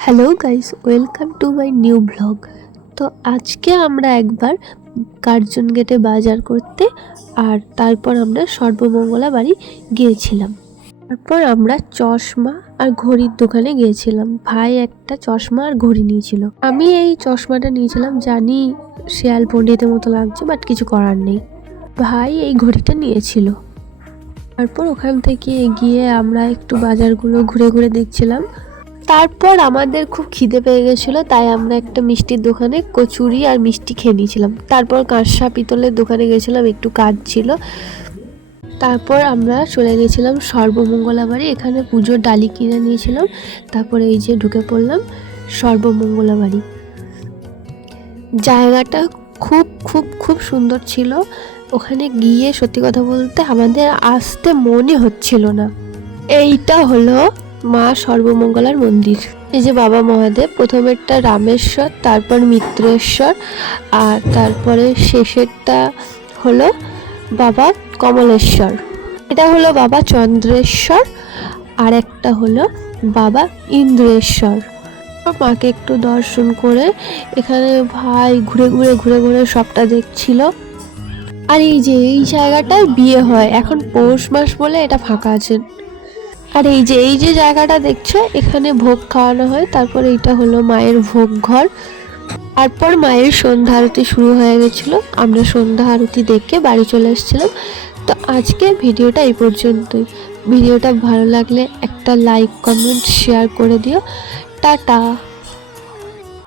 Hello guys, welcome to my new blog. তো আজকে আমরা একবার কার্জন গেটে বাজার করতে আর তারপর আমরা সর্বমঙ্গলা বাড়ি গিয়েছিলাম। তারপর আমরা চশমা আর ঘড়ির দোকানে গিয়েছিলাম। ভাই একটা চশমা আর ঘড়ি নিয়েছিল। আমি এই চশমাটা নিয়েছিলাম, জানি শেয়াল পণ্ডিতের মতো লাগছে, বাট কিছু করার নেই। ভাই এই ঘড়িটা নিয়েছিল। তারপর ওখান থেকে এগিয়ে আমরা একটু বাজারগুলো ঘুরে ঘুরে দেখছিলাম। তারপর আমাদের খুব খিদে পেয়ে গেছিলো, তাই আমরা একটা মিষ্টির দোকানে কচুরি আর মিষ্টি খেয়ে নিয়েছিলাম। তারপর কাঁসা পিতলের দোকানে গেছিলাম, একটু কাজ ছিল। তারপর আমরা চলে গেছিলাম সর্বমঙ্গলা বাড়ি, এখানে পুজোর ডালি কিনে নিয়েছিলাম। তারপরে এই যে ঢুকে পড়লাম সর্বমঙ্গলা বাড়ি। জায়গাটা খুব খুব খুব সুন্দর ছিল। ওখানে গিয়ে সত্যি কথা বলতে আমাদের আসতে মনে হচ্ছিল না। এইটা হলো মা সর্বমঙ্গলার মন্দির। এই যে বাবা মহাদেব, প্রথমেরটা রামেশ্বর, তারপর মিত্রেশ্বর, আর তারপরে শেষেরটা হলো বাবা কমলেশ্বর। এটা হলো বাবা চন্দ্রেশ্বর, আর একটা হলো বাবা ইন্দ্রেশ্বর। মাকে একটু দর্শন করে এখানে ভাই ঘুরে ঘুরে ঘুরে ঘুরে সবটা দেখছিল। আর এই যে এই জায়গাটায় বিয়ে হয়, এখন পৌষ মাস বলে এটা ফাঁকা আছে। আর এই যে জায়গাটা দেখছো, এখানে ভোগ খাওয়ানো হয়। তারপর এইটা হলো মায়ের ভোগ ঘর। তারপর মায়ের সন্ধ্যা আরতি শুরু হয়ে গেছিলো, আমরা সন্ধ্যা আরতি দেখে বাড়ি চলে এসেছিলাম। তো আজকে ভিডিওটা এই পর্যন্তই। ভিডিওটা ভালো লাগলে একটা লাইক, কমেন্ট, শেয়ার করে দিও। টাটা।